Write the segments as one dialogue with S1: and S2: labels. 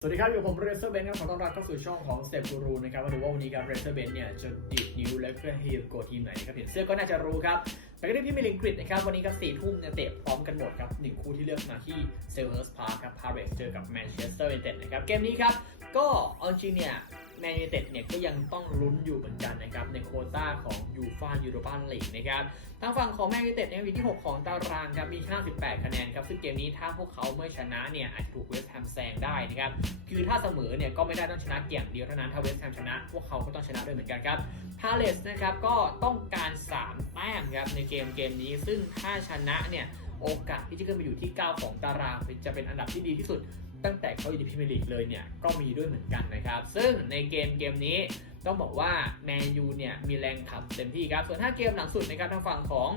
S1: สวัสดีครับ อยู่ผมเรเซอร์เบนครับขอต้อนรับเข้าสู่ช่องของเซฟกูรูนะครับมาดูว่าวันนี้ครับเรเซอร์เบนเนี่ยจะดีดนิ้วและเพื่อนที่โกทีมไหนนะครับเห็นเสื้อก็น่าจะรู้ครับไปกันที่พี่มิลิงกริดนะครับวันนี้ครับสี่ทุ่มเนี่ยเตะพร้อมกันหมดครับหนึ่งคู่ที่เลือกมาที่เซลเฮิร์สพาร์คครับพาเรสเจอกับแมนเชสเตอร์ยูไนเต็ดนะครับเกมนี้ครับก็เอาจริงเนี่ย แมนยูไนเต็ดเนี่ยก็ยังต้องลุ้นอยู่เหมือนกันนะครับในโควต้าของยูฟายูโรปาลีกนะครับทางฝั่งของแมนยูไนเต็ดเนี่ยอยู่ที่ 6 ของตารางครับมี 58 คะแนนครับซึ่งเกมนี้ถ้าพวกเขาไม่ชนะเนี่ยอาจจะถูกเวสต์แฮมแซงได้นะครับคือถ้าเสมอเนี่ยก็ไม่ได้ต้องชนะเกี่ยงเดียวเท่านั้นถ้าเวสต์แฮมชนะ พวกเขาก็ต้องชนะด้วยเหมือนกันครับพาเลสนะครับก็ต้องการ 3 แต้มครับในเกมเกมนี้ซึ่งถ้าชนะเนี่ยโอกาสที่จะขึ้นไปอยู่ที่ 9 ของตารางจะเป็นอันดับที่ดีที่สุด ตั้งแต่เขาอยู่ในพรีเมียร์ลีกเลยเนี่ยก็มีด้วยเหมือนกันนะครับ ซึ่งในเกมเกมนี้ต้องบอกว่าแมนยูเนี่ยมีแรงขับเต็มที่ครับ ส่วนถ้าเกมหลังสุดนะครับทางฝั่งของ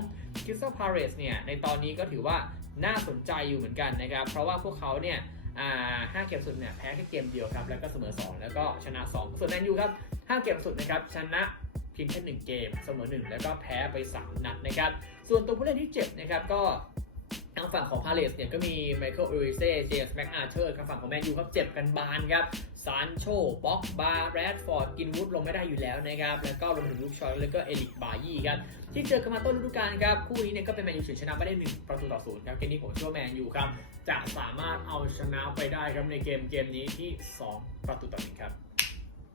S1: คริสตัลพาเรสเนี่ยในตอนนี้ก็ถือว่าน่าสนใจอยู่เหมือนกันนะครับ เพราะว่าพวกเขาเนี่ยห้าเกมสุดเนี่ยแพ้แค่เกมเดียวครับ แล้วก็เสมอ 2 แล้วก็ชนะ 2 ส่วนแมนยูครับห้าเกมสุดนะครับชนะเพียงแค่1เกมเสมอ 1 แล้วก็แพ้ไป 3 นัดนะครับ ส่วนตัวผู้เล่นที่เจ็บนะครับก็างฝั่งของพาเลสเนี่ยก็มีไมเคิลเอริเซ่เจมส์แม็กอาร์เธอร์ทางฝั่งของแมนยูครับเจ็บกันบานครับซานโชบ็อกบาร์แรดฟอร์ดกินวูดลงไม่ได้อยู่แล้วนะครับแล้วก็รวมถึงลูกชอยแล้วก็เอลิกบายี่ครับที่เจอกันมาต้นฤดูกาลครับคู่นี้เนี่ยก็เป็นแมนยูเฉือนชนะไปได้1ประตูต่อศูนย์ครับเกมนี้ผมเชื่อแมนยูครับจะสามารถเอาชนะไปได้ครับในเกมเกมนี้ที่ 2 ประตูต่อหนึ่งครับ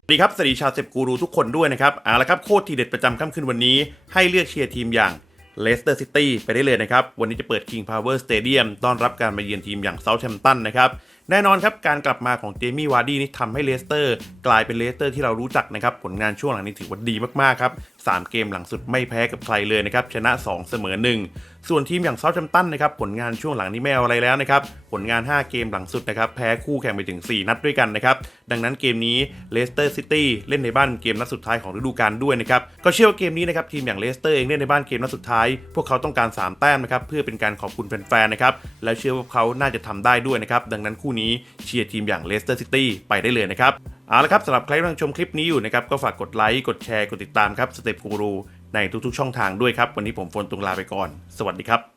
S2: สวัสดีครับสวัสดีชาวเซฟกูรูทุกคนด้วยนะครับเอาละครับโค้ดทีเด็ดประจำค่ำคืนวันนี้ ให้เลือกเชียร์ทีมอย่าง เลสเตอร์ซิตี้ไปได้เลยนะครับ วันนี้จะเปิด King Power Stadium ต้อนรับการมาเยือนทีมอย่างเซาท์แฮมป์ตันนะครับ แน่นอนครับการกลับมาของเจมี่วาร์ดี้นี่ทำให้เลสเตอร์กลายเป็นเลสเตอร์ที่เรารู้จักนะครับผลงานช่วงหลังนี้ถือว่าดีมากๆครับ 3 เกมหลังสุดไม่แพ้กับใครเลยนะครับชนะ 2 เสมอ 1 ส่วนทีมอย่างเซาท์แฮมตันนะครับผลงานช่วงหลังนี้ไม่เอาอะไรแล้วนะครับผลงาน 5 เกมหลังสุดนะครับแพ้คู่แข่งไปถึง 4 นัดด้วยกันนะครับดังนั้นเกมนี้เลสเตอร์ซิตี้เล่นในบ้านเกมนัดสุดท้ายของฤดูกาลด้วยนะครับก็เชื่อว่าเกมนี้นะครับทีมอย่างเลสเตอร์เองเล่นในบ้านเกมนัดสุดท้าย พวกเขาต้องการ 3 แต้มนะครับเพื่อเป็นการขอบคุณแฟนๆนะครับและเชื่อว่าเขาน่าจะทำได้ด้วยนะครับดังนั้นคู่นี้เชียร์ทีมอย่างเลสเตอร์ซิตี้ไปได้เลยนะครับ เอาละครับสำหรับใครที่กำลังชมคลิปนี้อยู่นะครับ ก็ฝากกดไลค์ กดแชร์ กดติดตามครับสเต็ปกูรูในทุกๆช่องทางด้วยครับ วันนี้ผมโฟนตุงลาไปก่อน สวัสดีครับ